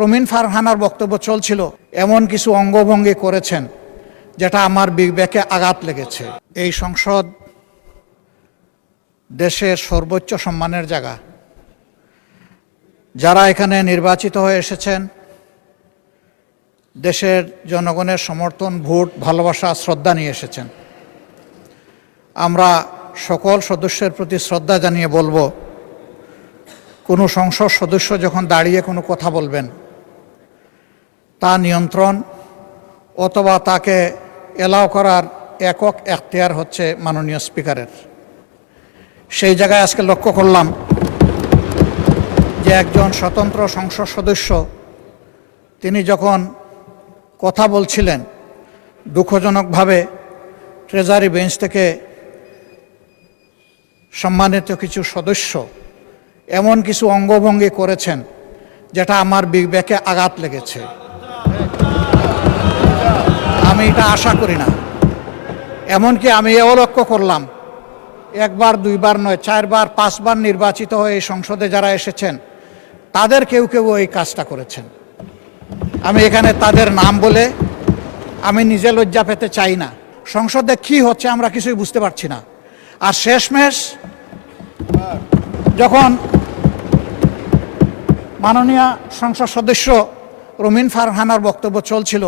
রুমিন ফারহানার বক্তব্য চলছিল, এমন কিছু অঙ্গভঙ্গি করেছেন যেটা আমার বিবেকে আঘাত লেগেছে। এই সংসদ দেশের সর্বোচ্চ সম্মানের জায়গা। যারা এখানে নির্বাচিত হয়ে এসেছেন, দেশের জনগণের সমর্থন, ভোট, ভালোবাসা, শ্রদ্ধা নিয়ে এসেছেন। আমরা সকল সদস্যের প্রতি শ্রদ্ধা জানিয়ে বলবো, কোনো সংসদ সদস্য যখন দাঁড়িয়ে কোনো কথা বলবেন, তা নিয়ন্ত্রণ অথবা তাকে এলাও করার একক এখতিয়ার হচ্ছে মাননীয় স্পিকারের। সেই জায়গায় আজকে লক্ষ্য করলাম যে একজন স্বতন্ত্র সংসদ সদস্য তিনি যখন কথা বলছিলেন, দুঃখজনকভাবে ট্রেজারি বেঞ্চ থেকে সম্মানিত কিছু সদস্য এমন কিছু অঙ্গভঙ্গি করেছেন যেটা আমার বিবেকে আঘাত লেগেছে। আমি এটা আশা করি না। এমনকি আমি এও লক্ষ্য করলাম, একবার দুইবার নয়, 4 বার 5 বার নির্বাচিত হয়ে এই সংসদে যারা এসেছেন তাদের কেউ কেউ এই কাজটা করেছেন। আমি এখানে তাদের নাম বলে আমি নিজে লজ্জা পেতে চাই না। সংসদে কি হচ্ছে আমরা কিছুই বুঝতে পারছি না। আর শেষমেশ যখন মাননীয় সংসদ সদস্য রুমিন ফারহানার বক্তব্য চলছিল,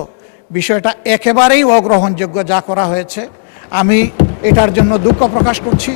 বিষয়টা একেবারেই অগ্রহণযোগ্য যা করা হয়েছে। আমি এটার জন্য দুঃখ প্রকাশ করছি।